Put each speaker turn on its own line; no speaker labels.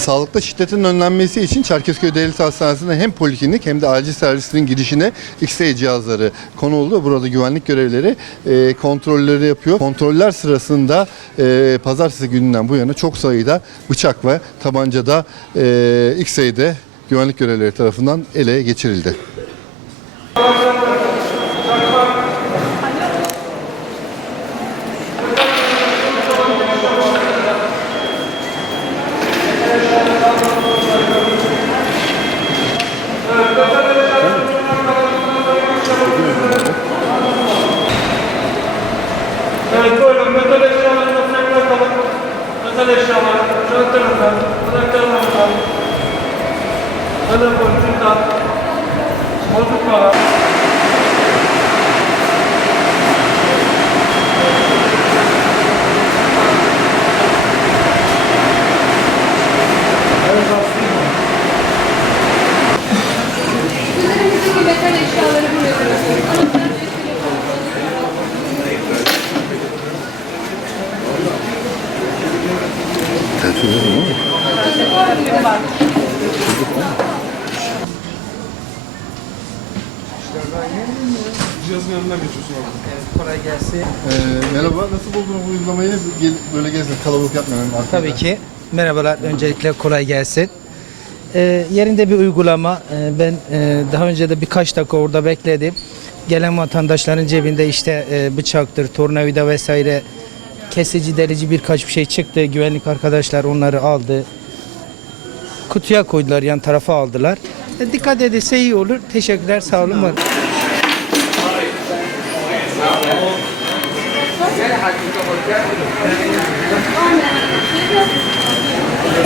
Sağlıkta şiddetin önlenmesi için Çerkezköy Devlet Hastanesi'nde hem poliklinik hem de acil servisinin girişine X-ray cihazları konuldu. Burada güvenlik görevlileri e, kontrolleri yapıyor. Kontroller sırasında e, pazartesi gününden bu yana çok sayıda bıçak ve tabanca da e, X-ray'de güvenlik görevlileri tarafından ele geçirildi.
Evet buyurun
Cihazın yanından geçiyorsun abi.
Kolay gelsin.
E, merhaba, nasıl buldunuz bu uygulamayı? Gel- Böyle gezin, kalabalık yapmayalım. arkada.
Tabii ki. Merhabalar. Öncelikle kolay gelsin. Ee, yerinde bir uygulama. Ee, ben e, daha önce de birkaç dakika orada bekledim. Gelen vatandaşların cebinde işte e, bıçaktır, tornavida vesaire kesici, delici birkaç bir şey çıktı. Güvenlik arkadaşlar onları aldı. Kutuya koydular, yan tarafa aldılar. E, dikkat edilse iyi olur. Teşekkürler, sağ olun. var.